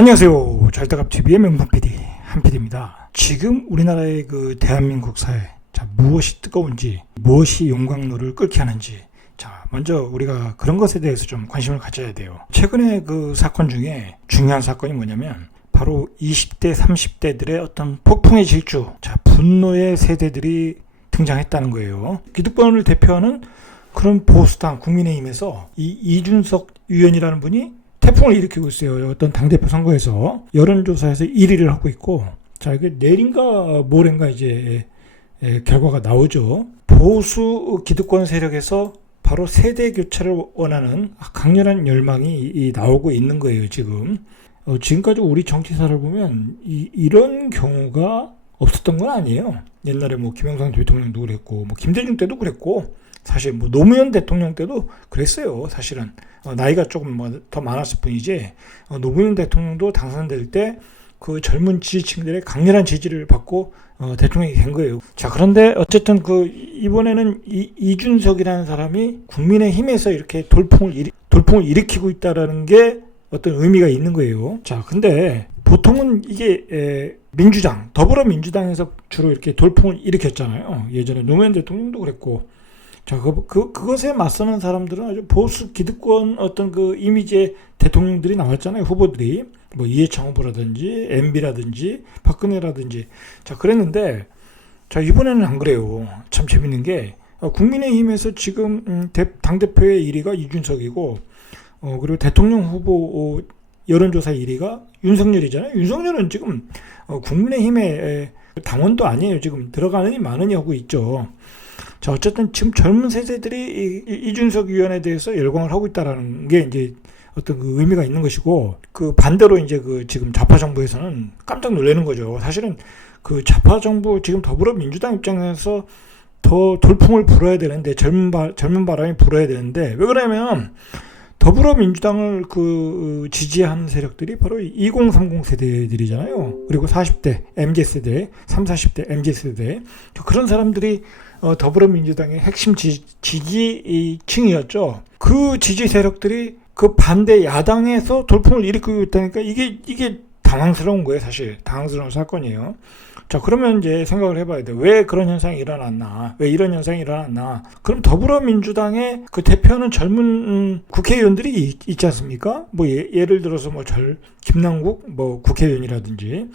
안녕하세요. 잘다갑TV의 명품 PD 한PD입니다. 지금 우리나라의 그 대한민국 사회, 무엇이 뜨거운지, 무엇이 용광로를 끓게 하는지, 먼저 우리가 그런 것에 대해서 좀 관심을 가져야 돼요. 최근에 그 사건 중에 중요한 사건이 뭐냐면 바로 20대, 30대들의 어떤 폭풍의 질주, 분노의 세대들이 등장했다는 거예요. 기득권을 대표하는 그런 보수당 국민의힘에서 이 이준석 의원이라는 분이 태풍을 일으키고 있어요. 어떤 당대표 선거에서 여론조사에서 1위를 하고 있고, 이게 내일인가 모레인가 이제 결과가 나오죠. 보수 기득권 세력에서 바로 세대 교체를 원하는 강렬한 열망이 나오고 있는 거예요. 지금까지 우리 정치사를 보면 이런 경우가 없었던 건 아니에요. 옛날에 김영삼 대통령도 그랬고, 김대중 때도 그랬고, 사실 노무현 대통령 때도 그랬어요. 사실은 나이가 조금 더 많았을 뿐이지, 노무현 대통령도 당선될 때 그 젊은 지지층들의 강렬한 지지를 받고 대통령이 된 거예요. 그런데 어쨌든 이번에는 이준석이라는 사람이 국민의힘에서 이렇게 돌풍을 일으키고 있다라는 게 어떤 의미가 있는 거예요. 근데 보통은 이게 민주당, 더불어민주당에서 주로 이렇게 돌풍을 일으켰잖아요. 예전에 노무현 대통령도 그랬고, 그것에 맞서는 사람들은 아주 보수 기득권 어떤 그 이미지의 대통령들이 나왔잖아요. 후보들이. 이해창 후보라든지, MB라든지, 박근혜라든지. 그랬는데, 이번에는 안 그래요. 참 재밌는 게, 국민의힘에서 지금 당대표의 1위가 이준석이고, 그리고 대통령 후보 여론조사 1위가 윤석열이잖아요. 윤석열은 지금 국민의힘의 당원도 아니에요. 지금 들어가느니 마느니 하고 있죠. 어쨌든 지금 젊은 세대들이 이준석 의원에 대해서 열광을 하고 있다라는 게 이제 어떤 그 의미가 있는 것이고, 반대로 이제 지금 좌파 정부에서는 깜짝 놀라는 거죠. 사실은 좌파 정부 지금 더불어민주당 입장에서 더 돌풍을 불어야 되는데, 젊은 바람이 불어야 되는데, 왜 그러냐면 더불어민주당을 지지하는 세력들이 바로 2030 세대들이잖아요. 그리고 40대 MZ세대, 30, 40대 MZ세대, 그런 사람들이 더불어민주당의 핵심 지지층이었죠. 그 지지 세력들이 반대 야당에서 돌풍을 일으키고 있다니까 이게 당황스러운 거예요. 사실 당황스러운 사건이에요. 그러면 이제 생각을 해봐야 돼. 왜 그런 현상이 일어났나? 왜 이런 현상이 일어났나? 그럼 더불어민주당의 대표하는 젊은 국회의원들이 있지 않습니까? 예를 들어서 김남국 국회의원이라든지,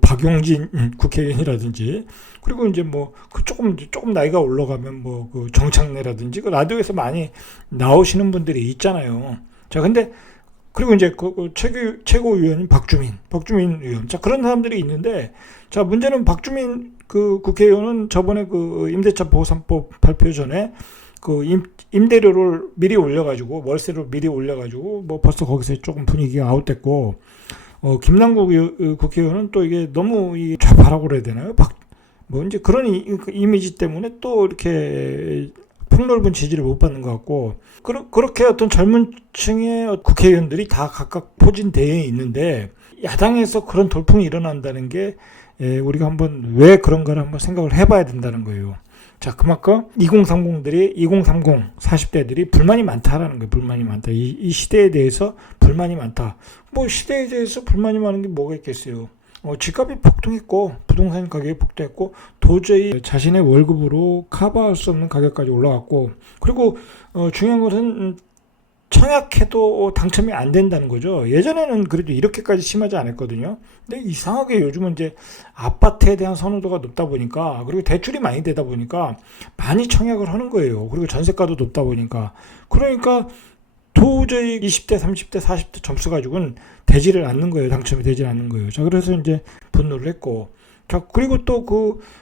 박용진 국회의원이라든지, 그리고 이제 조금 나이가 올라가면 정창래라든지 라디오에서 많이 나오시는 분들이 있잖아요. 근데 그리고 이제 최고위원인 박주민 의원. 그런 사람들이 있는데, 문제는 박주민 국회의원은 저번에 임대차 보호삼법 발표 전에 임대료를 미리 올려가지고, 월세를 미리 올려가지고, 벌써 거기서 조금 분위기가 아웃됐고, 김남국 국회의원은 또 이게 너무 좌파라고 그래야 되나요? 이제 그런 이미지 때문에 또 이렇게 폭넓은 지지를 못 받는 것 같고, 그렇게 어떤 젊은 층의 국회의원들이 다 각각 포진되어 있는데, 야당에서 그런 돌풍이 일어난다는 게 우리가 한번 왜 그런가를 한번 생각을 해봐야 된다는 거예요. 그만큼 2030 40대들이 불만이 많다라는 거예요. 불만이 많다. 이 시대에 대해서 불만이 많다. 시대에 대해서 불만이 많은 게 뭐가 있겠어요. 집값이 폭등했고, 부동산 가격이 폭등했고, 도저히 자신의 월급으로 커버할 수 없는 가격까지 올라갔고, 그리고 중요한 것은 청약해도 당첨이 안 된다는 거죠. 예전에는 그래도 이렇게까지 심하지 않았거든요. 근데 이상하게 요즘은 이제 아파트에 대한 선호도가 높다 보니까, 그리고 대출이 많이 되다 보니까 많이 청약을 하는 거예요. 그리고 전세가도 높다 보니까. 그러니까 도저히 20대, 30대, 40대 점수 가지고는 되지를 않는 거예요. 당첨이 되지 않는 거예요. 그래서 이제 분노를 했고, 그리고 또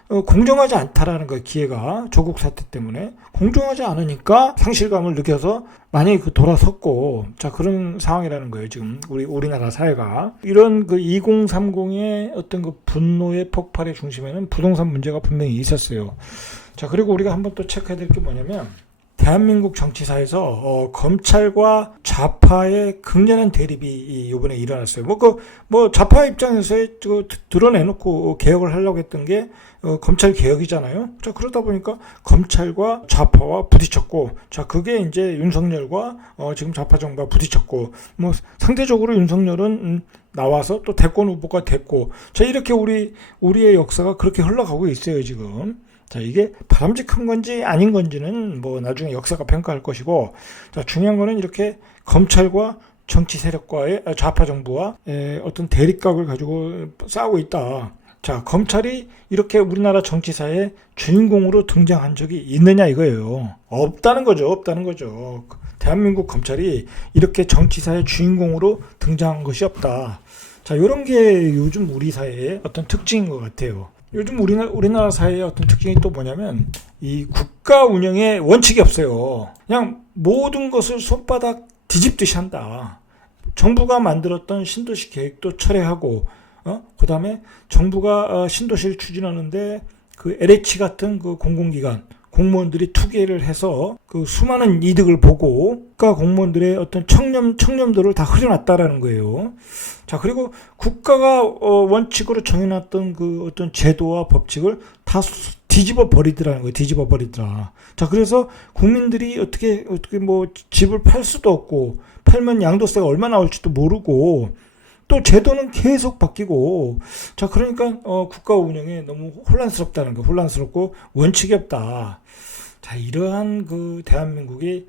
공정하지 않다라는 거예요. 기회가 조국 사태 때문에 공정하지 않으니까 상실감을 느껴서 많이 돌아섰고, 그런 상황이라는 거예요. 지금 우리나라 사회가 이런 2030의 어떤 분노의 폭발의 중심에는 부동산 문제가 분명히 있었어요. 그리고 우리가 한번 또 체크해야 될 게 뭐냐면, 대한민국 정치사에서 검찰과 좌파의 극렬한 대립이 이번에 일어났어요. 좌파 입장에서 드러내놓고 개혁을 하려고 했던 게 검찰 개혁이잖아요. 자, 그러다 보니까 검찰과 좌파와 부딪혔고, 자, 그게 이제 윤석열과 지금 좌파 정부가 부딪혔고, 상대적으로 윤석열은 나와서 또 대권 후보가 됐고, 자, 이렇게 우리의 역사가 그렇게 흘러가고 있어요, 지금. 자, 이게 바람직한 건지 아닌 건지는 나중에 역사가 평가할 것이고, 자, 중요한 거는 이렇게 검찰과 정치 세력과의 좌파 정부와 어떤 대립각을 가지고 싸우고 있다. 자, 검찰이 이렇게 우리나라 정치사에 주인공으로 등장한 적이 있느냐 이거예요. 없다는 거죠. 대한민국 검찰이 이렇게 정치사의 주인공으로 등장한 것이 없다. 자, 이런 게 요즘 우리 사회의 어떤 특징인 것 같아요. 요즘 우리나라 사회의 어떤 특징이 또 뭐냐면, 이 국가 운영에 원칙이 없어요. 그냥 모든 것을 손바닥 뒤집듯이 한다. 정부가 만들었던 신도시 계획도 철회하고, 그 다음에 정부가 신도시를 추진하는데 그 LH 같은 그 공공기관 공무원들이 투기를 해서 그 수많은 이득을 보고 국가 공무원들의 어떤 청렴도를 다 흐려놨다라는 거예요. 자, 그리고 국가가 원칙으로 정해놨던 그 어떤 제도와 법칙을 다 뒤집어 버리더라는 거예요. 뒤집어 버리더라. 자, 그래서 국민들이 어떻게 집을 팔 수도 없고, 팔면 양도세가 얼마 나올지도 모르고, 또 제도는 계속 바뀌고, 자, 그러니까 국가 운영에 너무 혼란스럽다는 거, 혼란스럽고 원칙이 없다. 자, 이러한 그 대한민국이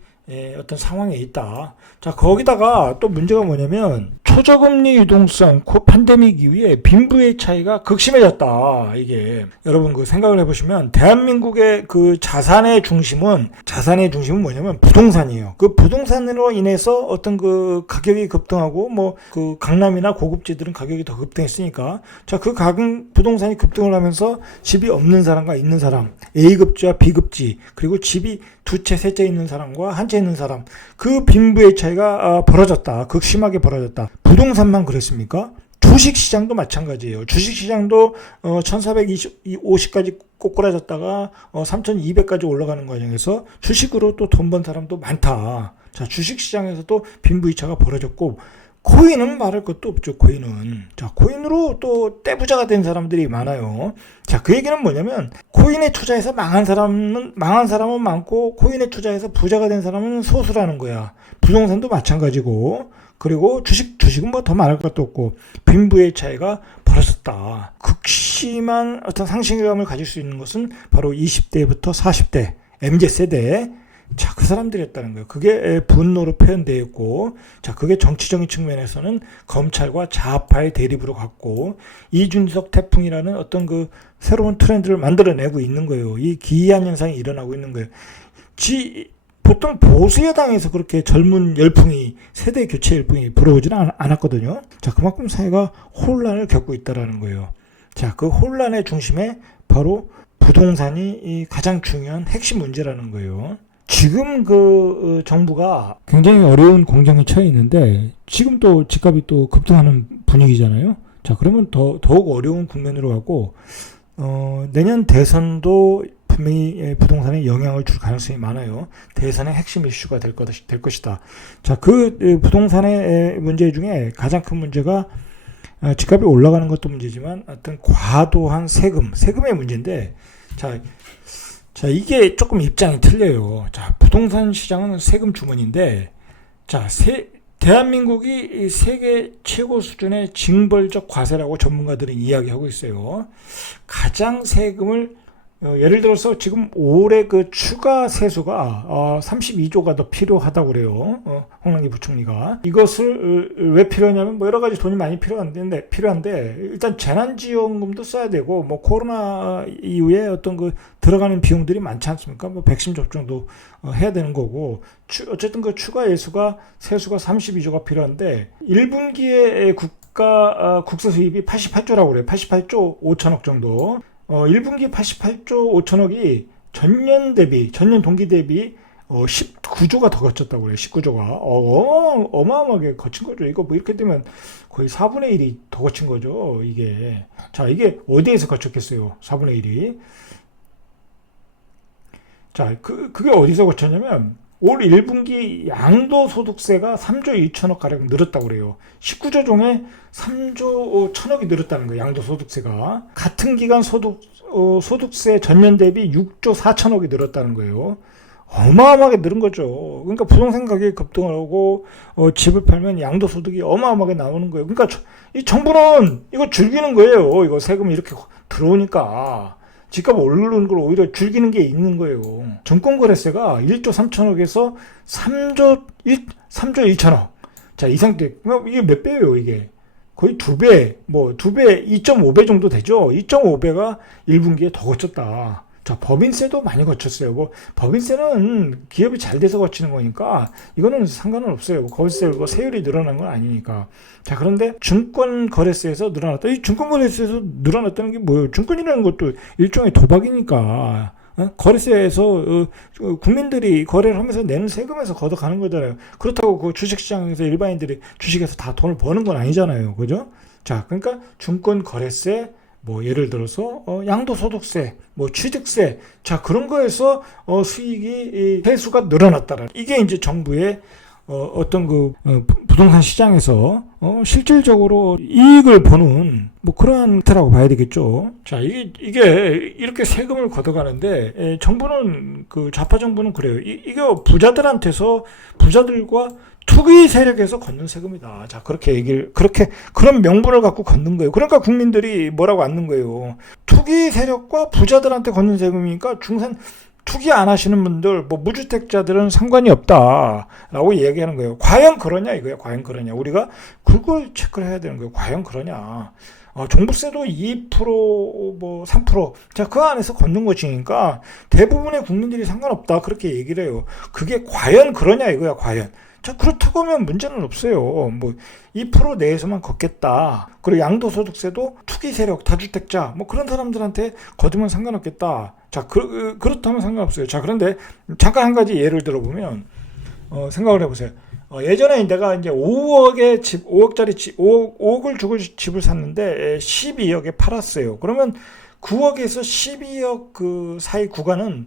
어떤 상황에 있다. 자, 거기다가 또 문제가 뭐냐면, 초저금리 유동성, 팬데믹 이후에 빈부의 차이가 극심해졌다. 이게 여러분 그 생각을 해보시면, 대한민국의 그 자산의 중심은 뭐냐면 부동산이에요. 그 부동산으로 인해서 어떤 그 가격이 급등하고, 그 강남이나 고급지들은 가격이 더 급등했으니까, 자, 그 부동산이 급등을 하면서 집이 없는 사람과 있는 사람, A급지와 B급지, 그리고 집이 두 채, 세 채 있는 사람과 한 채 있는 사람, 그 빈부의 차이가 벌어졌다. 극심하게 벌어졌다. 부동산만 그랬습니까? 주식시장도 마찬가지예요. 주식시장도 1450까지 꼬꾸라졌다가 3200까지 올라가는 과정에서 주식으로 또 돈 번 사람도 많다. 자, 주식시장에서도 빈부이차가 벌어졌고, 코인은 말할 것도 없죠. 코인으로 또 떼부자가 된 사람들이 많아요. 자, 그 얘기는 뭐냐면, 코인에 투자해서 망한 사람은 많고, 코인에 투자해서 부자가 된 사람은 소수라는 거야. 부동산도 마찬가지고, 그리고 주식은 더 말할 것도 없고, 빈부의 차이가 벌어졌다. 극심한 어떤 상실감을 가질 수 있는 것은 바로 20대부터 40대 MZ세대, 자, 그 사람들이었다는 거예요. 그게 분노로 표현되어 있고, 자, 그게 정치적인 측면에서는 검찰과 좌파의 대립으로 갔고, 이준석 태풍이라는 어떤 그 새로운 트렌드를 만들어내고 있는 거예요. 이 기이한 현상이 일어나고 있는 거예요. 보통 보수 여당에서 그렇게 젊은 세대 교체 열풍이 불어오지는 않았거든요. 자, 그만큼 사회가 혼란을 겪고 있다라는 거예요. 자, 그 혼란의 중심에 바로 부동산이 가장 중요한 핵심 문제라는 거예요. 지금 그 정부가 굉장히 어려운 공정에 처해 있는데, 지금 또 집값이 또 급등하는 분위기잖아요. 자, 그러면 더욱 어려운 국면으로 가고, 내년 대선도 분명히 부동산에 영향을 줄 가능성이 많아요. 대선의 핵심 이슈가 될 것이다. 자, 그 부동산의 문제 중에 가장 큰 문제가 집값이 올라가는 것도 문제지만 어떤 과도한 세금의 문제인데, 자, 이게 조금 입장이 틀려요. 자, 부동산 시장은 세금 주머니인데, 자, 대한민국이 세계 최고 수준의 징벌적 과세라고 전문가들은 이야기하고 있어요. 가장 세금을 예를 들어서 지금 올해 그 추가 세수가 32조가 더 필요하다고 그래요. 홍남기 부총리가. 이것을 왜 필요하냐면 여러 가지 돈이 많이 필요한데 일단 재난지원금도 써야 되고, 코로나 이후에 어떤 그 들어가는 비용들이 많지 않습니까? 백신 접종도 해야 되는 거고, 어쨌든 그 추가 세수가 32조가 필요한데, 1분기에 국세 수입이 88조라고 그래요. 88조 5천억 정도. 1분기 88조 5천억이 전년 동기 대비 19조가 더 거쳤다고 그래요. 19조가. 어마어마하게 거친 거죠. 이거 이렇게 되면 거의 4분의 1이 더 거친 거죠. 이게. 자, 이게 어디에서 거쳤겠어요? 4분의 1이. 자, 그게 어디서 고쳤냐면 올 1분기 양도소득세가 3조 2천억 가량 늘었다고 그래요. 19조 중에 3조 1천억이 늘었다는 거예요. 양도소득세가. 같은 기간 소득세 전년 대비 6조 4천억이 늘었다는 거예요. 어마어마하게 늘은 거죠. 그러니까 부동산 가격이 급등을 하고 집을 팔면 양도소득이 어마어마하게 나오는 거예요. 그러니까 이 정부는 이거 즐기는 거예요. 이거 세금이 이렇게 들어오니까. 집값 오르는 걸 오히려 즐기는 게 있는 거예요. 증권거래세가 1조 3천억에서 3조 1천억. 자, 이 상태. 이게 몇 배예요, 이게? 거의 2배, 2.5배 정도 되죠? 2.5배가 1분기에 더 거쳤다. 자, 법인세도 많이 거쳤어요. 법인세는 기업이 잘 돼서 거치는 거니까, 이거는 상관은 없어요. 거기서 세율이 늘어난 건 아니니까. 자, 그런데 증권거래세에서 늘어났다. 이 증권거래세에서 늘어났다는 게 뭐예요? 증권이라는 것도 일종의 도박이니까. 거래세에서 국민들이 거래를 하면서 내는 세금에서 걷어가는 거잖아요. 그렇다고 그 주식시장에서 일반인들이 주식에서 다 돈을 버는 건 아니잖아요. 그죠? 자, 그러니까 증권거래세, 예를 들어서 양도소득세, 취득세, 자, 그런 거에서 수익이 세수가 늘어났다라. 이게 이제 정부의 어떤 부동산 시장에서 실질적으로 이익을 보는 그러한 형태라고 봐야 되겠죠. 자, 이게 이렇게 세금을 걷어가는데 정부는 좌파 정부는 그래요. 이게 부자들과 투기 세력에서 걷는 세금이다. 자, 그런 명분을 갖고 걷는 거예요. 그러니까 국민들이 뭐라고 앉는 거예요. 투기 세력과 부자들한테 걷는 세금이니까 투기 안 하시는 분들, 무주택자들은 상관이 없다라고 얘기하는 거예요. 과연 그러냐 이거야. 과연 그러냐. 우리가 그걸 체크를 해야 되는 거예요. 과연 그러냐. 종부세도 2%, 3%. 자, 그 안에서 걷는 것이니까 대부분의 국민들이 상관없다. 그렇게 얘기를 해요. 그게 과연 그러냐 이거야. 과연. 자, 그렇다고 하면 문제는 없어요. 2% 내에서만 걷겠다. 그리고 양도소득세도 투기 세력, 다주택자, 그런 사람들한테 걷으면 상관없겠다. 자, 그렇다면 상관없어요. 자, 그런데 잠깐 한 가지 예를 들어보면, 생각을 해보세요. 예전에 내가 이제 5억짜리 5억을 주고 집을 샀는데 12억에 팔았어요. 그러면 9억에서 12억 사이 구간은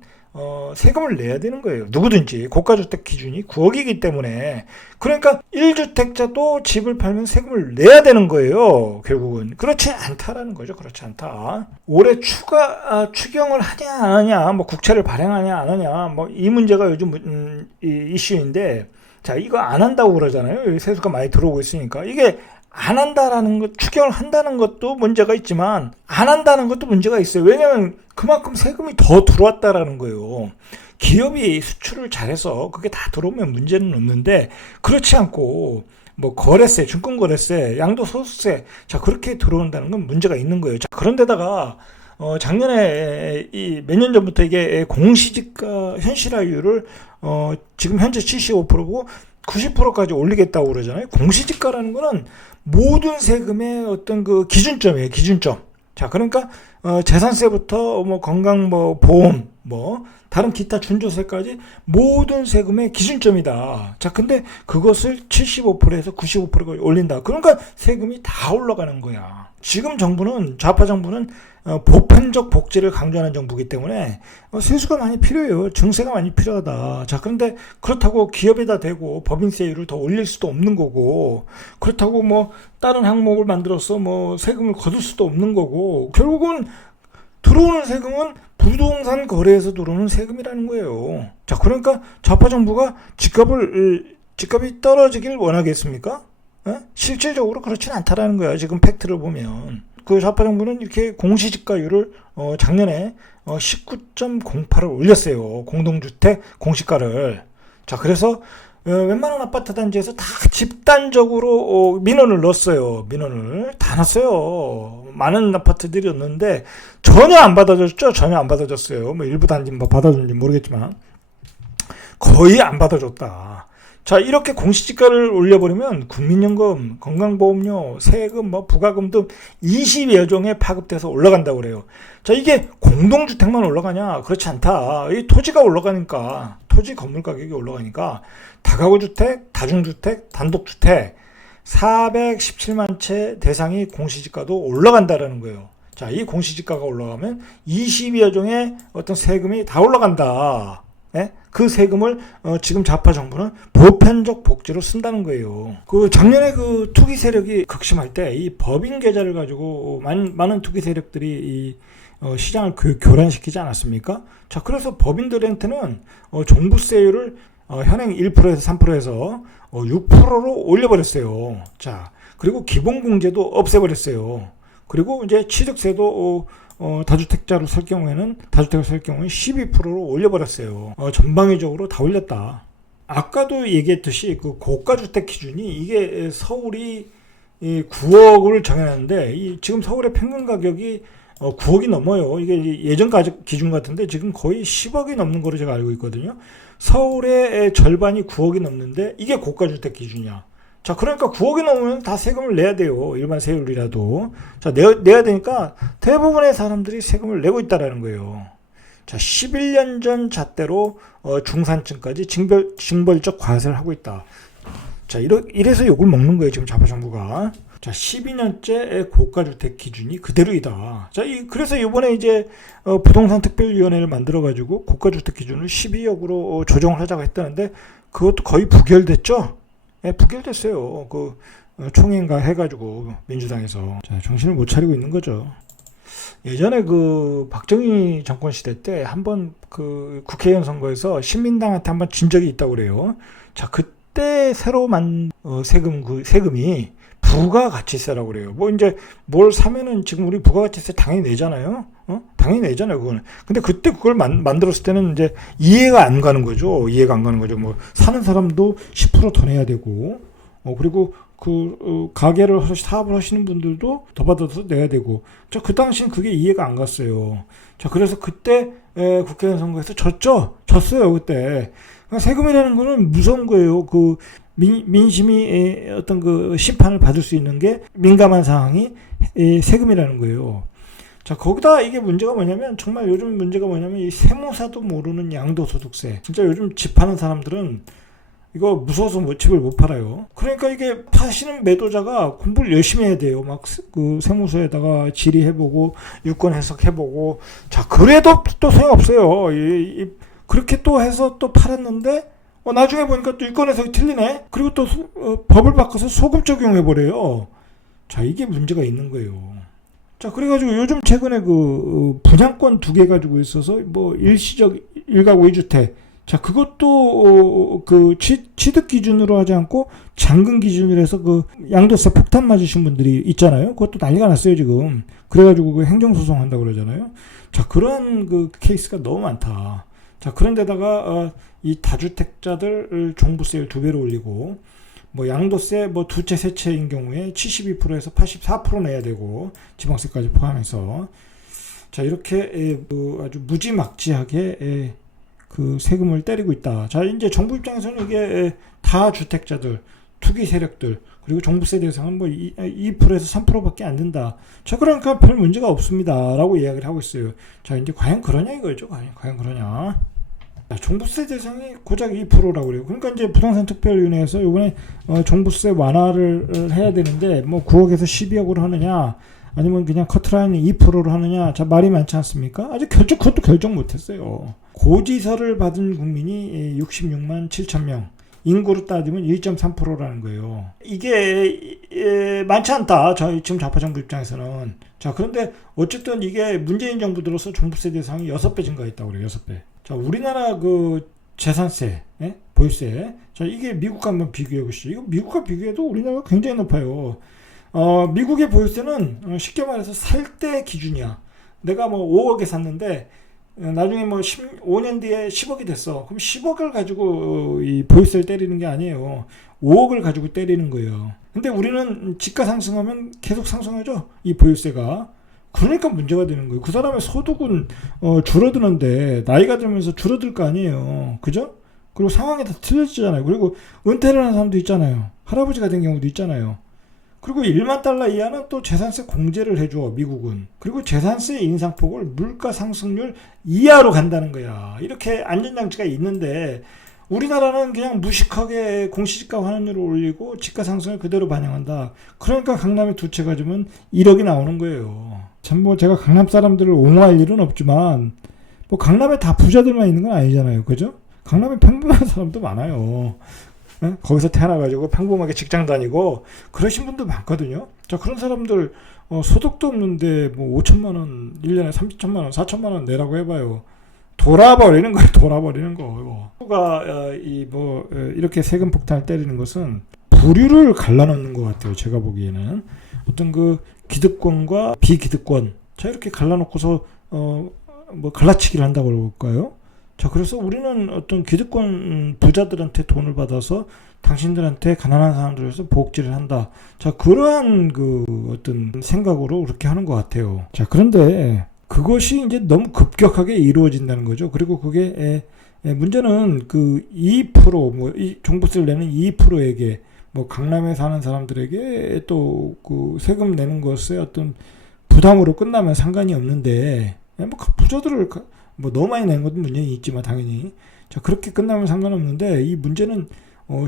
세금을 내야 되는 거예요. 누구든지 고가주택 기준이 9억이기 때문에. 그러니까 1주택자도 집을 팔면 세금을 내야 되는 거예요. 결국은 그렇지 않다라는 거죠. 그렇지 않다. 올해 추경을 하냐 안 하냐, 국채를 발행하냐 안 하냐, 이 문제가 요즘 이슈인데, 자, 이거 안 한다고 그러잖아요. 세수가 많이 들어오고 있으니까. 이게 안 한다라는 것, 추경을 한다는 것도 문제가 있지만 안 한다는 것도 문제가 있어요. 왜냐하면 그만큼 세금이 더 들어왔다라는 거예요. 기업이 수출을 잘해서 그게 다 들어오면 문제는 없는데, 그렇지 않고 거래세, 증권거래세, 양도소득세, 자, 그렇게 들어온다는 건 문제가 있는 거예요. 자, 그런데다가 작년에 몇 년 전부터 이게 공시지가 현실화율을 지금 현재 75%고 90%까지 올리겠다고 그러잖아요. 공시지가라는 거는 모든 세금의 어떤 기준점이에요. 기준점. 자, 그러니까 재산세부터 건강, 보험, 다른 기타 준조세까지 모든 세금의 기준점이다. 자, 근데 그것을 75%에서 95%까지 올린다. 그러니까 세금이 다 올라가는 거야. 지금 좌파 정부는 보편적 복지를 강조하는 정부이기 때문에 세수가 많이 필요해요. 증세가 많이 필요하다. 자, 그런데 그렇다고 기업에다 대고 법인세율을 더 올릴 수도 없는 거고, 그렇다고 다른 항목을 만들어서 세금을 거둘 수도 없는 거고, 결국은 들어오는 세금은 부동산 거래에서 들어오는 세금이라는 거예요. 자, 그러니까 좌파 정부가 집값이 떨어지길 원하겠습니까? 실질적으로 그렇진 않다라는 거야. 지금 팩트를 보면. 좌파 정부는 이렇게 공시지가율을 작년에 19.08을 올렸어요. 공동주택 공시가를. 자, 그래서 웬만한 아파트 단지에서 다 집단적으로 민원을 넣었어요. 민원을 다 넣었어요. 많은 아파트들이 넣었는데 전혀 안 받아줬죠. 전혀 안 받아줬어요. 일부 단지 받아줬는지 모르겠지만 거의 안 받아줬다. 자, 이렇게 공시지가를 올려버리면 국민연금, 건강보험료, 세금, 부가금 등 20여 종에 파급돼서 올라간다고 그래요. 자, 이게 공동주택만 올라가냐? 그렇지 않다. 이 토지가 올라가니까, 토지 건물 가격이 올라가니까 다가구주택, 다중주택, 단독주택 417만 채 대상이 공시지가도 올라간다라는 거예요. 자, 이 공시지가가 올라가면 22여 종의 어떤 세금이 다 올라간다. 예? 그 세금을 지금 좌파 정부는 보편적 복지로 쓴다는 거예요. 그 작년에 그 투기 세력이 극심할 때 이 법인 계좌를 가지고 많은 투기 세력들이 이 시장을 교란시키지 않았습니까? 자, 그래서 법인들한테는 종부세율을 현행 1%에서 3%에서 6%로 올려버렸어요. 자, 그리고 기본공제도 없애버렸어요. 그리고 이제 취득세도 다주택자를 살 경우에는 12%로 올려버렸어요. 전방위적으로 다 올렸다. 아까도 얘기했듯이 그 고가주택 기준이 이게 서울이 9억을 정해놨는데 지금 서울의 평균 가격이 9억이 넘어요. 이게 예전 기준 같은데 지금 거의 10억이 넘는 거로 제가 알고 있거든요. 서울의 절반이 9억이 넘는데 이게 고가주택 기준이야. 자, 그러니까 9억이 넘으면 다 세금을 내야 돼요. 일반 세율이라도. 자, 내야 되니까 대부분의 사람들이 세금을 내고 있다라는 거예요. 자, 11년 전 잣대로 중산층까지 징벌적 과세를 하고 있다. 자, 이래서 욕을 먹는 거예요, 지금 좌파 정부가. 자, 12년째 고가주택 기준이 그대로이다. 자, 그래서 이번에 이제 부동산 특별위원회를 만들어가지고 고가주택 기준을 12억으로 조정을 하자고 했다는데 그것도 거의 부결됐죠? 네, 부결됐어요. 그 총회인가 해가지고 민주당에서. 자, 정신을 못 차리고 있는 거죠. 예전에 그 박정희 정권 시대 때 한번 그 국회의원 선거에서 신민당한테 한번 진 적이 있다고 그래요. 자, 그때 새로 세금이 부가가치세라고 그래요. 뭐 이제 뭘 사면은 지금 우리 부가가치세 당연히 내잖아요. 당연히 내잖아요, 그거는. 근데 그때 그걸 만들었을 때는 이제 이해가 안 가는 거죠. 뭐 사는 사람도 10% 더 내야 되고, 그리고 가게를 사업을 하시는 분들도 더 받아서 내야 되고. 자, 그 당시엔 그게 이해가 안 갔어요. 자, 그래서 그때 국회의원 선거에서 졌어요, 그때. 그러니까 세금이라는 거는 무서운 거예요. 민심이 어떤 그 심판을 받을 수 있는 게 민감한 상황이 세금이라는 거예요. 자, 거기다 이게 문제가 뭐냐면, 정말 요즘 문제가 뭐냐면, 이 세무사도 모르는 양도소득세. 진짜 요즘 집 파는 사람들은 이거 무서워서 집을 못 팔아요. 그러니까 이게 파시는 매도자가 공부를 열심히 해야 돼요. 막 그 세무서에다가 질의해보고, 유권 해석해보고. 자, 그래도 또 소용없어요. 그렇게 또 해서 또 팔았는데, 나중에 보니까 또 유권 해석이 틀리네? 그리고 또 법을 바꿔서 소급 적용해버려요. 자, 이게 문제가 있는 거예요. 자, 그래가지고 요즘 최근에 그 분양권 2개 가지고 있어서 뭐 일시적 1가구 2주택. 자, 그것도 그 취득 기준으로 하지 않고 잔금 기준으로 해서 그 양도세 폭탄 맞으신 분들이 있잖아요. 그것도 난리가 났어요, 지금. 그래가지고 그 행정소송 한다고 그러잖아요. 자, 그런 그 케이스가 너무 많다. 자, 그런데다가 이 다주택자들 종부세를 2배로 올리고, 뭐 양도세 뭐 두 채 세 채인 경우에 72%에서 84% 내야 되고, 지방세까지 포함해서. 자, 이렇게 아주 무지막지하게 그 세금을 때리고 있다. 자, 이제 정부 입장에서는 이게 다주택자들, 투기 세력들, 그리고 종부세 대상은 뭐 2%에서 3%밖에 안 된다. 자, 그러니까 별 문제가 없습니다. 라고 이야기를 하고 있어요. 자, 이제 과연 그러냐 이거죠. 과연 그러냐. 자, 종부세 대상이 고작 2%라고 그래요. 그러니까 이제 부동산 특별위원회에서 이번에 종부세 완화를 해야 되는데, 뭐 9억에서 12억으로 하느냐, 아니면 그냥 커트라인 2%로 하느냐. 자, 말이 많지 않습니까? 아직 그것도 결정 못했어요. 고지서를 받은 국민이 66만 7천 명. 인구로 따지면 1.3%라는 거예요. 이게 많지 않다. 지금 좌파 정부 입장에서는. 자, 그런데 어쨌든 이게 문재인 정부 들어서 종부세 대상이 6배 증가했다고 그래요. 6배. 자, 우리나라 그 재산세, 보유세. 자, 이게 미국과 한번 비교해 보시죠. 이거 미국과 비교해도 우리나라가 굉장히 높아요. 미국의 보유세는 쉽게 말해서 살 때 기준이야. 내가 뭐 5억에 샀는데 나중에 뭐 5년 뒤에 10억이 됐어. 그럼 10억을 가지고 이 보유세를 때리는 게 아니에요. 5억을 가지고 때리는 거예요. 근데 우리는 집가 상승하면 계속 상승하죠. 이 보유세가. 그러니까 문제가 되는 거예요. 그 사람의 소득은 줄어드는데 나이가 들면서 줄어들 거 아니에요. 그죠? 그리고 상황이 다 틀려지잖아요. 그리고 은퇴를 하는 사람도 있잖아요. 할아버지가 된 경우도 있잖아요. 그리고 1만 달러 이하는 또 재산세 공제를 해줘, 미국은. 그리고 재산세 인상폭을 물가 상승률 이하로 간다는 거야. 이렇게 안전장치가 있는데 우리나라는 그냥 무식하게 공시지가 환원율을 올리고 지가 상승을 그대로 반영한다. 그러니까 강남에 2채 가지면 1억이 나오는 거예요. 참 뭐 제가 강남 사람들을 옹호할 일은 없지만 뭐 강남에 다 부자들만 있는 건 아니잖아요. 그죠? 강남에 평범한 사람도 많아요. 예? 거기서 태어나가지고 평범하게 직장 다니고 그러신 분도 많거든요. 자, 그런 사람들 소득도 없는데 뭐 5천만 원, 1년에 3천만 원, 4천만 원 내라고 해봐요. 돌아버리는 거예요. 돌아버리는 거. 이렇게 세금 폭탄을 때리는 것은 부류를 갈라놓는 것 같아요. 제가 보기에는 어떤 그 기득권과 비기득권, 자 이렇게 갈라놓고서 뭐 갈라치기를 한다고 그럴까요? 자, 그래서 우리는 어떤 기득권 부자들한테 돈을 받아서 당신들한테 가난한 사람들에서 복지를 한다. 자, 그러한 그 어떤 생각으로 그렇게 하는 것 같아요. 자, 그런데 그것이 이제 너무 급격하게 이루어진다는 거죠. 그리고 그게 문제는 그 2%, 뭐 이 종부세를 내는 2%에게 뭐 강남에 사는 사람들에게 또 그 세금 내는 것에 어떤 부담으로 끝나면 상관이 없는데, 뭐 부자들을 뭐 너무 많이 내는 것도 문제는 있지만 당연히 자 그렇게 끝나면 상관없는데, 이 문제는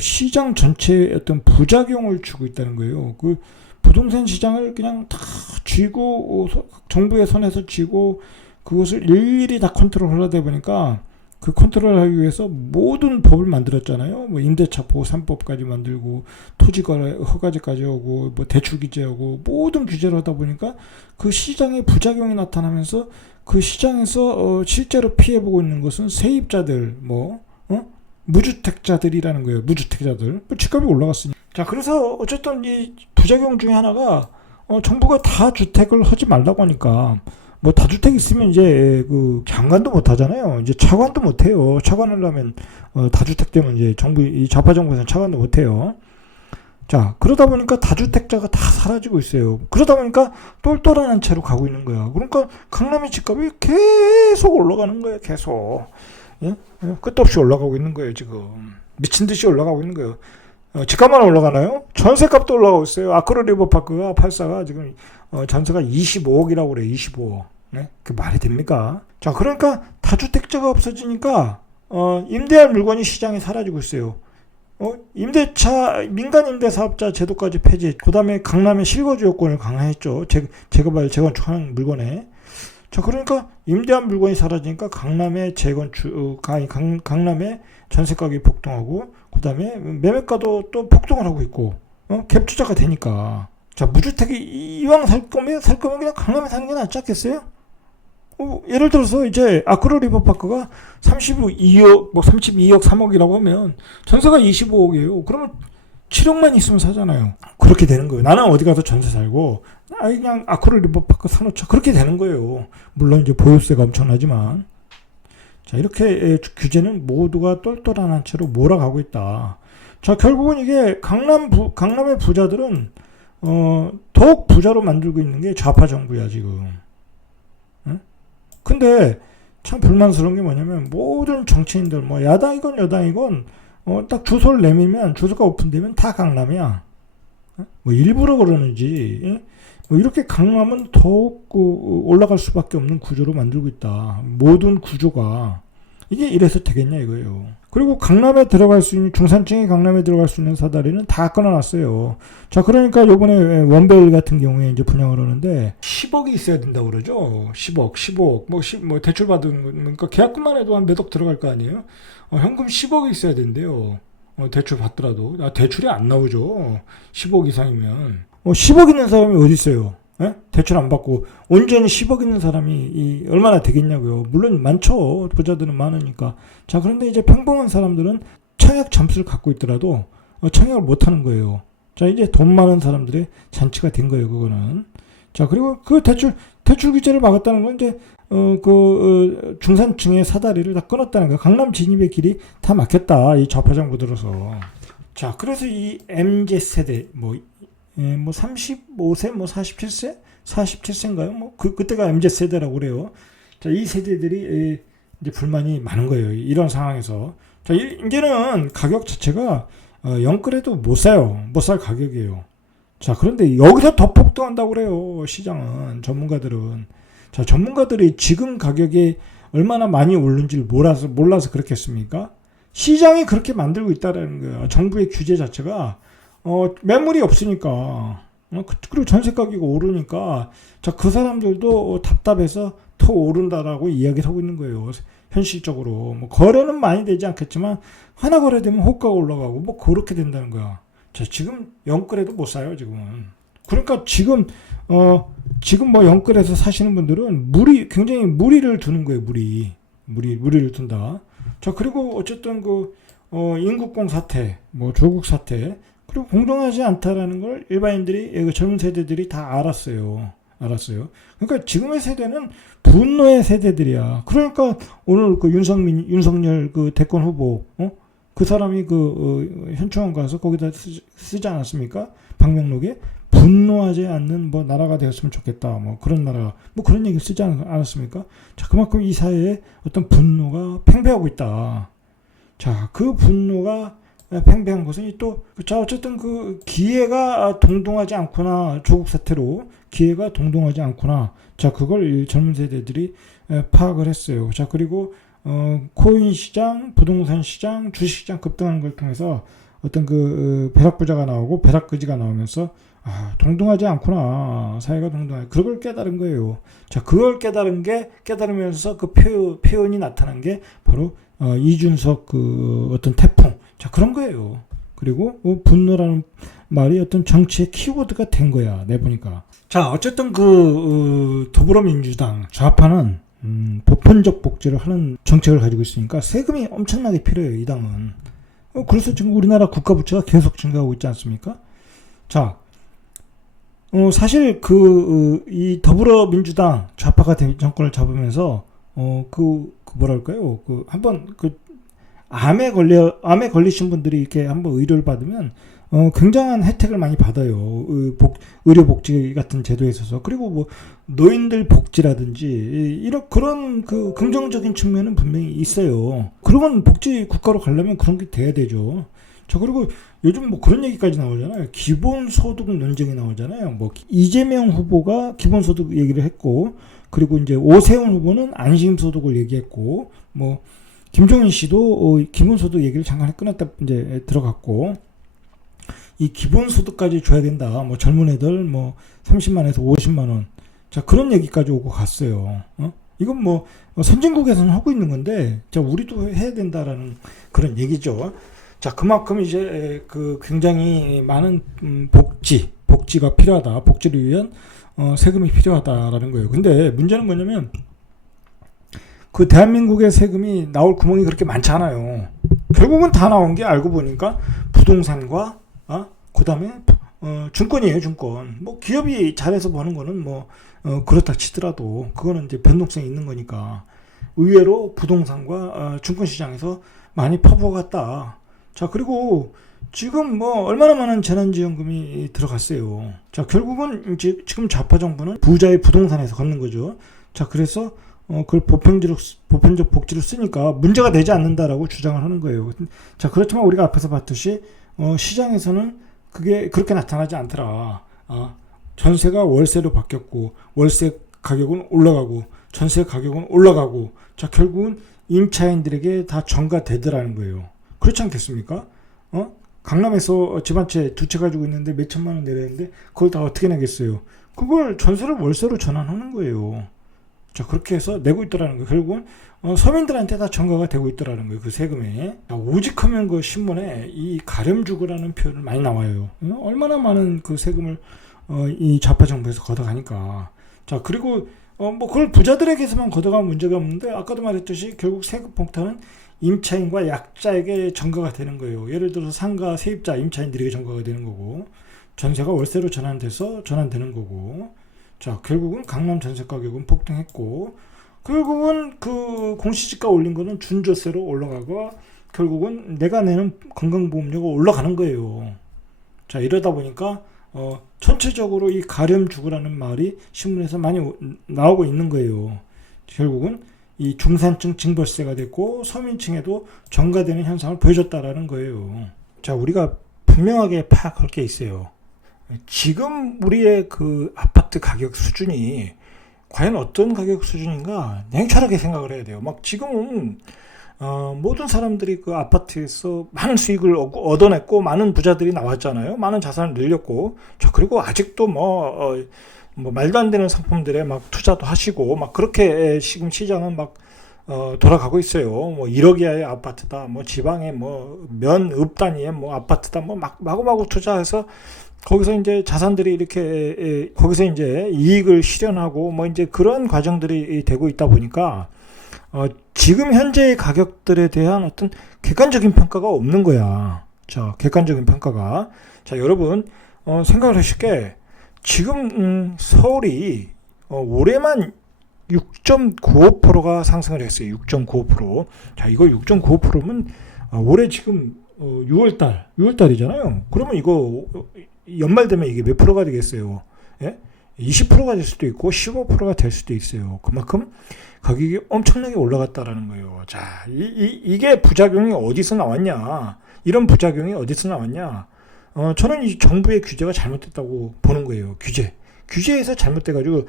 시장 전체에 어떤 부작용을 주고 있다는 거예요. 그 부동산 시장을 그냥 다 쥐고 정부의 손에서 쥐고 그것을 일일이 다 컨트롤하려다 보니까 그 컨트롤하기 위해서 모든 법을 만들었잖아요. 뭐 임대차 보호 3법까지 만들고 토지거래 허가제까지 하고 뭐 대출 규제하고 모든 규제를 하다 보니까 그 시장에 부작용이 나타나면서 그 시장에서 실제로 피해보고 있는 것은 세입자들, 무주택자들이라는 거예요. 무주택자들. 집값이 올라갔으니까. 자, 그래서 어쨌든 이 부작용 중에 하나가 정부가 다주택을 하지 말라고 하니까 뭐 다주택 있으면 이제 그 장관도 못 하잖아요. 이제 차관도 못 해요. 차관하려면 다주택 되면 이제 이 좌파 정부에서는 차관도 못 해요. 자, 그러다 보니까 다주택자가 다 사라지고 있어요. 그러다 보니까 똘똘한 채로 가고 있는 거야. 그러니까 강남의 집값이 계속 올라가는 거예요. 계속. 예? 끝도 없이 올라가고 있는 거예요. 지금 미친 듯이 올라가고 있는 거예요. 집값만 올라가나요? 전세값도 올라가고 있어요. 아크로 리버파크가 84가 지금 전세가 25억이라고 그래요. 25억. 네? 그 말이 됩니까? 자, 그러니까 다주택자가 없어지니까 임대할 물건이 시장에 사라지고 있어요. 민간 임대사업자 제도까지 폐지. 그 다음에 강남의 실거주 요건을 강화했죠. 재개발, 재건축하는 물건에. 자, 그러니까 임대한 물건이 사라지니까 강남의 강남의 전세 가격이 폭등하고, 그 다음에 매매가도 또 폭등을 하고 있고, 갭 투자가 되니까. 자, 무주택이 이왕 살 거면 그냥 강남에 사는 게 낫지 않겠어요? 예를 들어서 이제 아크로 리버파크가 32억, 3억이라고 하면 전세가 25억이에요. 그러면 7억만 있으면 사잖아요. 그렇게 되는 거예요. 나는 어디 가서 전세 살고, 그냥 아크로 리버파크 사놓자. 그렇게 되는 거예요. 물론 이제 보유세가 엄청나지만. 자, 이렇게 규제는 모두가 똘똘한 채로 몰아가고 있다. 자, 결국은 이게 강남의 부자들은, 더욱 부자로 만들고 있는 게 좌파 정부야, 지금. 근데 참 불만스러운 게 뭐냐면 모든 정치인들 뭐 야당이건 여당이건 딱 주소를 내밀면 주소가 오픈되면 다 강남이야. 뭐 일부러 그러는지 뭐 이렇게 강남은 더욱 올라갈 수밖에 없는 구조로 만들고 있다. 모든 구조가 이게 이래서 되겠냐 이거예요. 그리고 강남에 들어갈 수 있는 중산층이 강남에 들어갈 수 있는 사다리는 다 끊어놨어요. 자, 그러니까 요번에 원벨 같은 경우에 이제 분양을 하는데 10억이 있어야 된다고 그러죠. 15억 뭐 대출 받은 거니까 계약금만 해도 한 몇 억 들어갈 거 아니에요. 현금 10억이 있어야 된대요. 대출 받더라도 대출이 안 나오죠. 10억 이상이면 10억 있는 사람이 어디 있어요? 대출 안 받고 온전히 10억 있는 사람이 얼마나 되겠냐고요. 물론 많죠. 부자들은 많으니까. 자, 그런데 이제 평범한 사람들은 청약 점수를 갖고 있더라도 청약을 못 하는 거예요. 자, 이제 돈 많은 사람들의 잔치가 된 거예요, 그거는. 자, 그리고 그 대출 규제를 막았다는 건 이제 중산층의 사다리를 다 끊었다는 거예요. 강남 진입의 길이 다 막혔다. 이 좌파 정부 들어서. 자, 그래서 이 MZ 세대 뭐 35세, 47세? 47세인가요? 그때가 MZ세대라고 그래요. 자, 이 세대들이 이제 불만이 많은 거예요. 이런 상황에서. 자, 이제는 가격 자체가 영끌해도 못 사요. 못 살 가격이에요. 자, 그런데 여기서 더 폭등한다고 그래요. 시장은, 전문가들은. 자, 전문가들이 지금 가격이 얼마나 많이 오른지를 몰라서 그렇겠습니까? 시장이 그렇게 만들고 있다는 거예요. 정부의 규제 자체가 매물이 없으니까 그리고 전세 가격이 오르니까 자, 그 사람들도 답답해서 더 오른다라고 이야기를 하고 있는 거예요. 현실적으로 뭐 거래는 많이 되지 않겠지만 하나 거래되면 호가가 올라가고 뭐 그렇게 된다는 거야. 자, 지금 영끌에도 못 사요 지금은. 그러니까 지금 뭐 영끌에서 사시는 분들은 굉장히 무리를 두는 거예요. 무리를 둔다. 자, 그리고 어쨌든 인국공 사태, 뭐 조국 사태, 그리고 공정하지 않다라는 걸 일반인들이, 젊은 세대들이 다 알았어요. 그러니까 지금의 세대는 분노의 세대들이야. 그러니까 오늘 윤석열 대권 후보, 그 사람이 현충원 가서 거기다 쓰지 않았습니까? 방명록에 분노하지 않는 뭐 나라가 되었으면 좋겠다. 뭐 그런 나라, 뭐 그런 얘기 쓰지 않았습니까? 자, 그만큼 이 사회에 어떤 분노가 팽배하고 있다. 자, 그 분노가 팽배한 것은 자, 어쨌든 기회가 동동하지 않구나. 조국 사태로 기회가 동동하지 않구나. 자, 그걸 젊은 세대들이 파악을 했어요. 자, 그리고 코인 시장, 부동산 시장, 주식 시장 급등하는 걸 통해서 어떤 벼락부자가 나오고 벼락거지가 나오면서 동동하지 않구나. 사회가 동동하지. 그걸 깨달은 거예요. 자, 그걸 깨달으면서 표현이 나타난 게 바로 이준석 어떤 태풍. 자, 그런 거예요. 그리고 분노라는 말이 어떤 정치의 키워드가 된 거야. 내보니까. 자, 어쨌든 더불어민주당 좌파는 보편적 복지를 하는 정책을 가지고 있으니까 세금이 엄청나게 필요해요. 이 당은. 그래서 지금 우리나라 국가 부채가 계속 증가하고 있지 않습니까? 자, 사실 이 더불어민주당 좌파가 정권을 잡으면서 뭐랄까요? 한번 암에 걸리신 분들이 이렇게 한번 의료를 받으면 굉장한 혜택을 많이 받아요. 의료복지 같은 제도에 있어서. 그리고 뭐 노인들 복지라든지 그런 긍정적인 측면은 분명히 있어요. 그런 복지 국가로 가려면 그런 게 돼야 되죠. 자, 그리고 요즘 뭐 그런 얘기까지 나오잖아요. 기본소득 논쟁이 나오잖아요. 뭐 이재명 후보가 기본소득 얘기를 했고, 그리고 이제 오세훈 후보는 안심소득을 얘기했고, 뭐 김종인 씨도 기본소득 얘기를 잠깐 끊었다 이제 들어갔고, 이 기본소득까지 줘야 된다. 뭐 젊은 애들 뭐 30만에서 50만 원. 자, 그런 얘기까지 오고 갔어요. 이건 뭐 선진국에서는 하고 있는 건데, 자, 우리도 해야 된다라는 그런 얘기죠. 자, 그만큼 이제 굉장히 많은 복지가 필요하다. 복지를 위한 세금이 필요하다라는 거예요. 근데 문제는 뭐냐면 대한민국의 세금이 나올 구멍이 그렇게 많지 않아요. 결국은 다 나온 게 알고 보니까 부동산과 그다음에 증권이에요, 증권. 뭐 기업이 잘해서 버는 거는 뭐 그렇다 치더라도 그거는 이제 변동성이 있는 거니까 의외로 부동산과 증권 시장에서 많이 퍼부어갔다. 자, 그리고 지금 뭐 얼마나 많은 재난지원금이 들어갔어요. 자, 결국은 이제 지금 좌파 정부는 부자의 부동산에서 걷는 거죠. 자, 그래서 그걸 보편적 복지로 쓰니까 문제가 되지 않는다라고 주장을 하는 거예요. 자, 그렇지만 우리가 앞에서 봤듯이 시장에서는 그게 그렇게 나타나지 않더라. 전세가 월세로 바뀌었고 월세 가격은 올라가고 전세 가격은 올라가고, 자, 결국은 임차인들에게 다 전가되더라는 거예요. 그렇지 않겠습니까? 강남에서 집 한 채, 두 채 가지고 있는데 몇 천만 원 내렸는데 그걸 다 어떻게 내겠어요? 그걸 전세를 월세로 전환하는 거예요. 자, 그렇게 해서 내고 있더라는 거예요. 결국은 서민들한테 다 전가가 되고 있더라는 거예요. 그 세금에. 오직하면 신문에 이 가렴주거라는 표현을 많이 나와요. 얼마나 많은 세금을 이 좌파 정부에서 걷어가니까. 자, 그리고 뭐 그걸 부자들에게서만 걷어가면 문제가 없는데, 아까도 말했듯이 결국 세금 폭탄은 임차인과 약자에게 전가가 되는 거예요. 예를 들어서 상가 세입자 임차인들에게 전가가 되는 거고, 전세가 월세로 전환되는 거고. 자, 결국은 강남 전세 가격은 폭등했고, 결국은 공시지가 올린 거는 준조세로 올라가고, 결국은 내가 내는 건강보험료가 올라가는 거예요. 자, 이러다 보니까 전체적으로 이 가렴주거라는 말이 신문에서 많이 나오고 있는 거예요. 결국은 이 중산층 징벌세가 됐고 서민층에도 전가되는 현상을 보여줬다라는 거예요. 자, 우리가 분명하게 파악할 게 있어요. 지금 우리의 아파트 가격 수준이 과연 어떤 가격 수준인가 냉철하게 생각을 해야 돼요. 막 지금은 모든 사람들이 그 아파트에서 많은 수익을 얻어냈고 많은 부자들이 나왔잖아요. 많은 자산을 늘렸고, 자, 그리고 아직도 뭐 말도 안 되는 상품들에 막 투자도 하시고 막 그렇게 지금 시장은 막 돌아가고 있어요. 뭐 1억 이하의 아파트다, 뭐 지방의 뭐 면읍 단위의 뭐 아파트다, 뭐 막 마구마구 투자해서 거기서 이제 자산들이 이렇게 거기서 이제 이익을 실현하고 뭐 이제 그런 과정들이 되고 있다 보니까 지금 현재의 가격들에 대한 어떤 객관적인 평가가 없는 거야. 자, 객관적인 평가가. 자, 여러분 생각을 하실 게 지금 서울이 올해만 6.95%가 상승을 했어요. 6.95%. 자, 이거 6.95%면 올해 지금 6월달이잖아요. 그러면 이거 연말 되면 이게 몇 프로가 되겠어요? 예? 20%가 될 수도 있고 15%가 될 수도 있어요. 그만큼 가격이 엄청나게 올라갔다라는 거예요. 자, 이게 부작용이 어디서 나왔냐? 이런 부작용이 어디서 나왔냐? 저는 이 정부의 규제가 잘못됐다고 보는 거예요. 규제에서 잘못돼가지고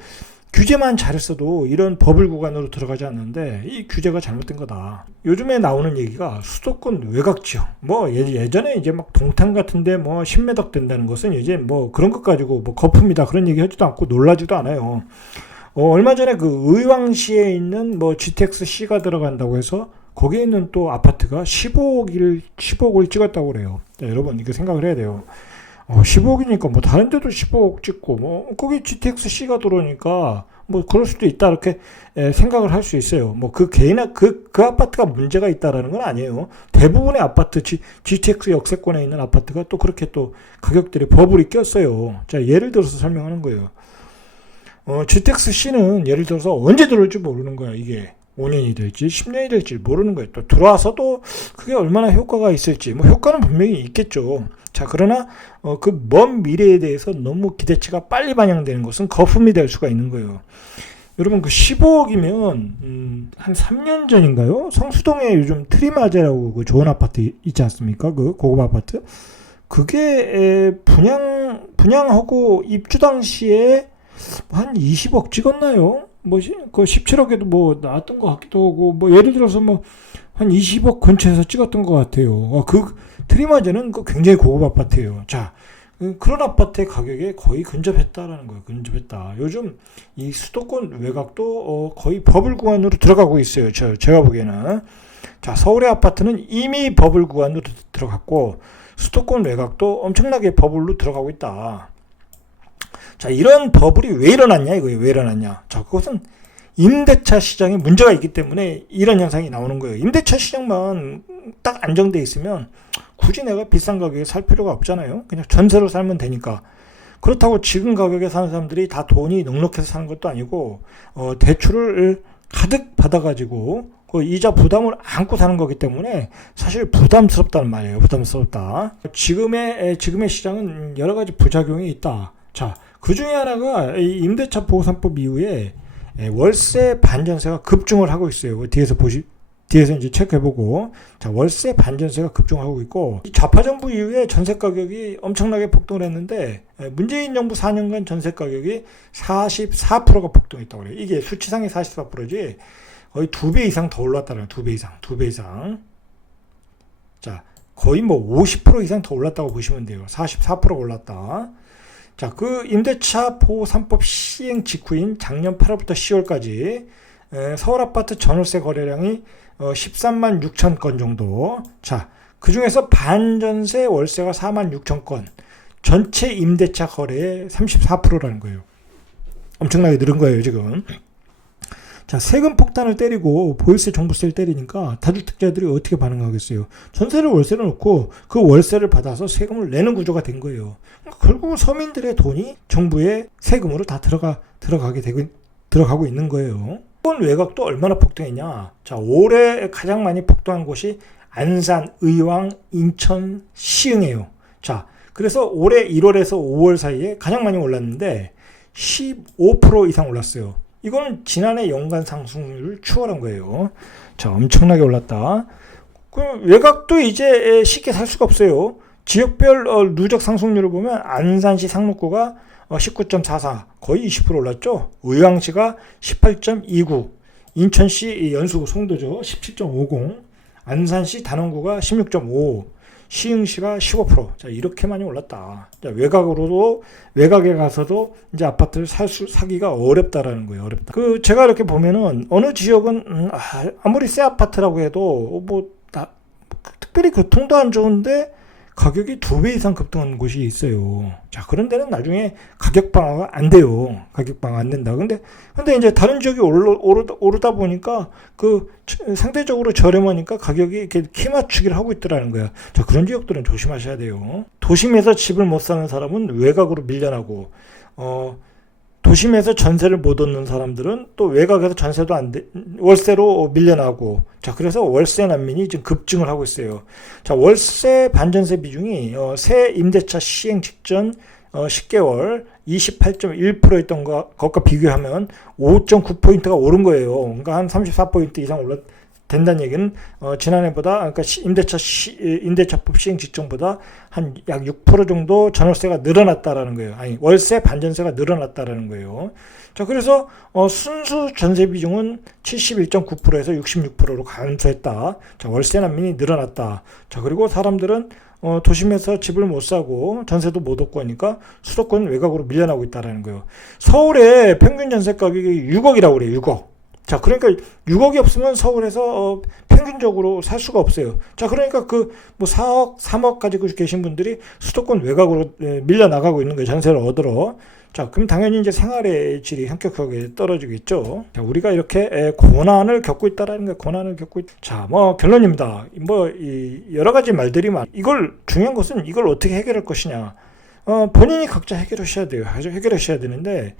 규제만 잘했어도 이런 버블 구간으로 들어가지 않는데 이 규제가 잘못된 거다. 요즘에 나오는 얘기가 수도권 외곽 지역, 뭐 예전에 이제 막 동탄 같은데 뭐 10매덕 된다는 것은 이제 뭐 그런 것 가지고 뭐 거품이다 그런 얘기 하지도 않고 놀라지도 않아요. 얼마 전에 그 의왕시에 있는 뭐 GTX-C가 들어간다고 해서 거기에 있는 또 아파트가 15억을 찍었다고 그래요. 자, 여러분 이거 생각을 해야 돼요. 15억이니까 뭐 다른 데도 15억 찍고 뭐 거기 GTX-C가 들어오니까 뭐 그럴 수도 있다 이렇게 생각을 할 수 있어요. 뭐 그 개인의 그 아파트가 문제가 있다라는 건 아니에요. 대부분의 아파트 GTX 역세권에 있는 아파트가 또 그렇게 또 가격들이 버블이 꼈어요. 자, 예를 들어서 설명하는 거예요. GTX-C는 예를 들어서 언제 들어올지 모르는 거야. 이게 5년이 될지 10년이 될지 모르는 거예요. 또 들어와서도 그게 얼마나 효과가 있을지 뭐 효과는 분명히 있겠죠. 자, 그러나 그 먼 미래에 대해서 너무 기대치가 빨리 반영되는 것은 거품이 될 수가 있는 거예요. 여러분 그 15억이면 한 3년 전인가요? 성수동에 요즘 트리마제라고 그 좋은 아파트 있지 않습니까? 그 고급 아파트. 그게 분양하고 입주 당시에 한 20억 찍었나요? 뭐 그 17억에도 뭐 나왔던 것 같기도 하고 뭐 예를 들어서 뭐 한 20억 근처에서 찍었던 것 같아요. 그 트리마제는 그 굉장히 고급 아파트예요. 자, 그런 아파트의 가격에 거의 근접했다라는 거예요. 근접했다. 요즘 이 수도권 외곽도 거의 버블 구간으로 들어가고 있어요. 제가 보기에는. 자, 서울의 아파트는 이미 버블 구간으로 들어갔고 수도권 외곽도 엄청나게 버블로 들어가고 있다. 자, 이런 버블이 왜 일어났냐 이거예요. 왜 일어났냐. 자, 그것은 임대차 시장에 문제가 있기 때문에 이런 현상이 나오는 거예요. 임대차 시장만 딱 안정돼 있으면 굳이 내가 비싼 가격에 살 필요가 없잖아요. 그냥 전세로 살면 되니까. 그렇다고 지금 가격에 사는 사람들이 다 돈이 넉넉해서 사는 것도 아니고 대출을 가득 받아가지고 그 이자 부담을 안고 사는 거기 때문에 사실 부담스럽다는 말이에요. 부담스럽다. 지금의 시장은 여러 가지 부작용이 있다. 자, 그 중에 하나가 이 임대차 보호 3법 이후에 월세 반전세가 급증을 하고 있어요. 뒤에서 이제 체크해보고. 자, 월세 반전세가 급증하고 있고, 좌파 정부 이후에 전세 가격이 엄청나게 폭등을 했는데, 문재인 정부 4년간 전세 가격이 44%가 폭등했다고 그래요. 이게 수치상의 44%지, 거의 2배 이상 더 올랐다는 거예요. 2배 이상. 자, 거의 뭐 50% 이상 더 올랐다고 보시면 돼요. 44% 올랐다. 자, 그 임대차 보호 3법 시행 직후인 작년 8월부터 10월까지 서울 아파트 전월세 거래량이 13만 6천 건 정도. 자, 그 중에서 반전세 월세가 4만 6천 건. 전체 임대차 거래의 34%라는 거예요. 엄청나게 늘은 거예요, 지금. 자, 세금 폭탄을 때리고 보유세, 종부세를 때리니까 다주택자들이 어떻게 반응하겠어요? 전세를 월세를 놓고 그 월세를 받아서 세금을 내는 구조가 된 거예요. 그러니까 결국은 서민들의 돈이 정부의 세금으로 다 들어가고 있는 거예요. 수도권 외곽도 얼마나 폭등했냐? 자, 올해 가장 많이 폭등한 곳이 안산, 의왕, 인천, 시흥이에요. 자, 그래서 올해 1월에서 5월 사이에 가장 많이 올랐는데 15% 이상 올랐어요. 이거는 지난해 연간 상승률을 추월한 거예요. 자, 엄청나게 올랐다. 그 외곽도 이제 쉽게 살 수가 없어요. 지역별 누적 상승률을 보면 안산시 상록구가 19.44, 거의 20% 올랐죠. 의왕시가 18.29, 인천시 연수구 송도죠. 17.50. 안산시 단원구가 16.5, 시흥시가 15%. 자, 이렇게 많이 올랐다. 자, 외곽에 가서도 이제 아파트를 사기가 어렵다라는 거예요. 어렵다. 제가 이렇게 보면은 어느 지역은 아무리 새 아파트라고 해도 특별히 교통도 안 좋은데 가격이 2배 이상 급등한 곳이 있어요. 자, 그런 데는 나중에 가격 방어가 안 돼요. 가격 방어 안 된다. 근데 이제 다른 지역이 오르다 보니까 상대적으로 저렴하니까 가격이 이렇게 키 맞추기를 하고 있더라는 거야. 자, 그런 지역들은 조심하셔야 돼요. 도심에서 집을 못 사는 사람은 외곽으로 밀려나고, 도심에서 전세를 못 얻는 사람들은 또 외곽에서 전세도 월세로 밀려나고, 자, 그래서 월세 난민이 지금 급증을 하고 있어요. 자, 월세 반전세 비중이 새 임대차 시행 직전 10개월 28.1%였던 것과 비교하면 5.9포인트가 오른 거예요. 그러니까 한 34포인트 이상 된다는 얘기는 지난해보다, 그러니까 임대차법 시행 직전보다 한 약 6% 정도 전월세가 늘어났다라는 거예요. 아니, 월세 반전세가 늘어났다라는 거예요. 자, 그래서 순수 전세 비중은 71.9%에서 66%로 감소했다. 자, 월세 난민이 늘어났다. 자, 그리고 사람들은 도심에서 집을 못 사고 전세도 못 얻고 하니까 수도권 외곽으로 밀려나고 있다라는 거예요. 서울의 평균 전세 가격이 6억이라고 그래요. 6억. 자, 그러니까 6억이 없으면 서울에서 평균적으로 살 수가 없어요. 자, 그러니까 4억, 3억 가지고 계신 분들이 수도권 외곽으로 밀려나가고 있는 거예요. 전세를 얻으러. 자, 그럼 당연히 이제 생활의 질이 현격하게 떨어지겠죠. 자, 우리가 이렇게 고난을 겪고 있다라는 거예요. 고난을 겪고 자, 결론입니다. 여러 가지 말들이 중요한 것은 이걸 어떻게 해결할 것이냐. 본인이 각자 해결하셔야 돼요. 해결하셔야 되는데,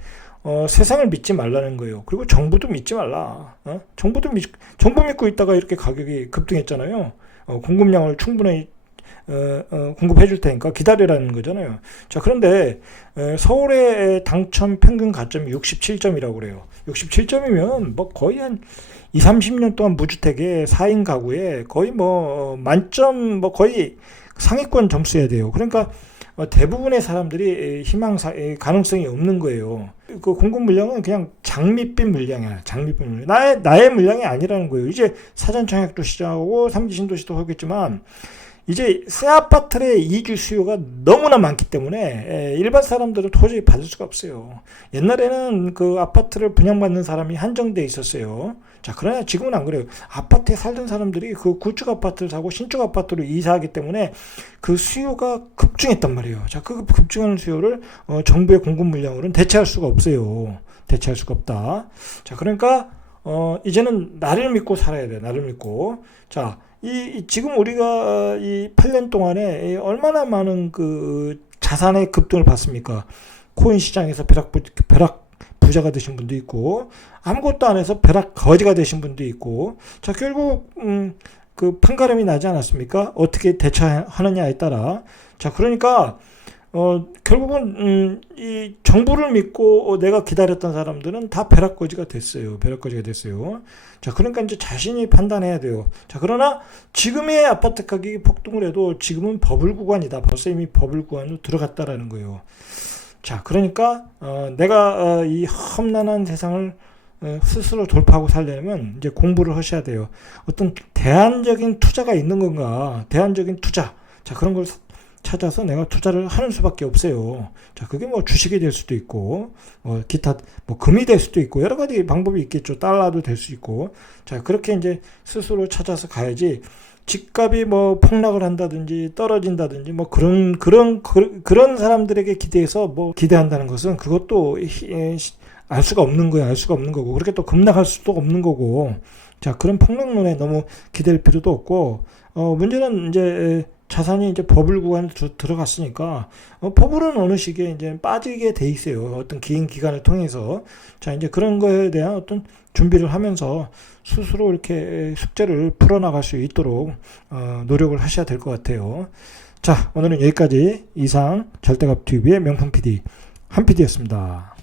세상을 믿지 말라는 거예요. 그리고 정부도 믿지 말라. 정부 믿고 있다가 이렇게 가격이 급등했잖아요. 공급량을 충분히 공급해 줄 테니까 기다리라는 거잖아요. 자, 그런데 서울의 당첨 평균 가점이 67점이라고 그래요. 67점이면 거의 한 20-30년 동안 무주택의 4인 가구에 거의 만점 거의 상위권 점수여야 돼요. 그러니까 대부분의 사람들이 가능성이 없는 거예요. 공급 물량은 그냥 장밋빛 물량이야. 장밋빛 물량. 나의 물량이 아니라는 거예요. 이제 사전청약도 시작하고 3기 신도시도 하겠지만, 이제 새 아파트의 이주 수요가 너무나 많기 때문에 일반 사람들은 도저히 받을 수가 없어요. 옛날에는 아파트를 분양받는 사람이 한정돼 있었어요. 자, 그러나 지금은 안 그래요. 아파트에 살던 사람들이 구축 아파트를 사고 신축 아파트로 이사하기 때문에 수요가 급증했단 말이에요. 자, 급증하는 수요를 정부의 공급 물량으로는 대체할 수가 없어요. 대체할 수가 없다. 자, 그러니까 이제는 나를 믿고 살아야 돼요. 나를 믿고. 자, 지금 우리가 이 8년 동안에 얼마나 많은 자산의 급등을 봤습니까? 코인 시장에서 벼락 부자가 되신 분도 있고, 아무것도 안 해서 벼락 거지가 되신 분도 있고, 자, 결국 판가름이 나지 않았습니까? 어떻게 대처하느냐에 따라. 자, 그러니까 결국은 이 정부를 믿고 내가 기다렸던 사람들은 다 벼락거지가 됐어요. 벼락거지가 됐어요. 자, 그러니까 이제 자신이 판단해야 돼요. 자, 그러나 지금의 아파트 가격이 폭등을 해도 지금은 버블 구간이다. 벌써 이미 버블 구간으로 들어갔다라는 거예요. 자, 그러니까 내가 이 험난한 세상을 스스로 돌파하고 살려면 이제 공부를 하셔야 돼요. 어떤 대안적인 투자가 있는 건가? 대안적인 투자. 자, 그런 걸 찾아서 내가 투자를 하는 수밖에 없어요. 자, 그게 주식이 될 수도 있고, 기타, 금이 될 수도 있고, 여러 가지 방법이 있겠죠. 달러도 될 수 있고. 자, 그렇게 이제 스스로 찾아서 가야지, 집값이 폭락을 한다든지, 떨어진다든지, 그런 사람들에게 기대해서 기대한다는 것은 그것도 알 수가 없는 거예요. 알 수가 없는 거고. 그렇게 또 급락할 수도 없는 거고. 자, 그런 폭락론에 너무 기댈 필요도 없고, 문제는 이제, 자산이 이제 버블 구간에 들어갔으니까 버블은 어느 시기에 이제 빠지게 돼 있어요. 어떤 긴 기간을 통해서. 자, 이제 그런 거에 대한 어떤 준비를 하면서 스스로 이렇게 숙제를 풀어나갈 수 있도록 노력을 하셔야 될 것 같아요. 자, 오늘은 여기까지. 이상 절대값TV의 명품 PD 한 PD였습니다.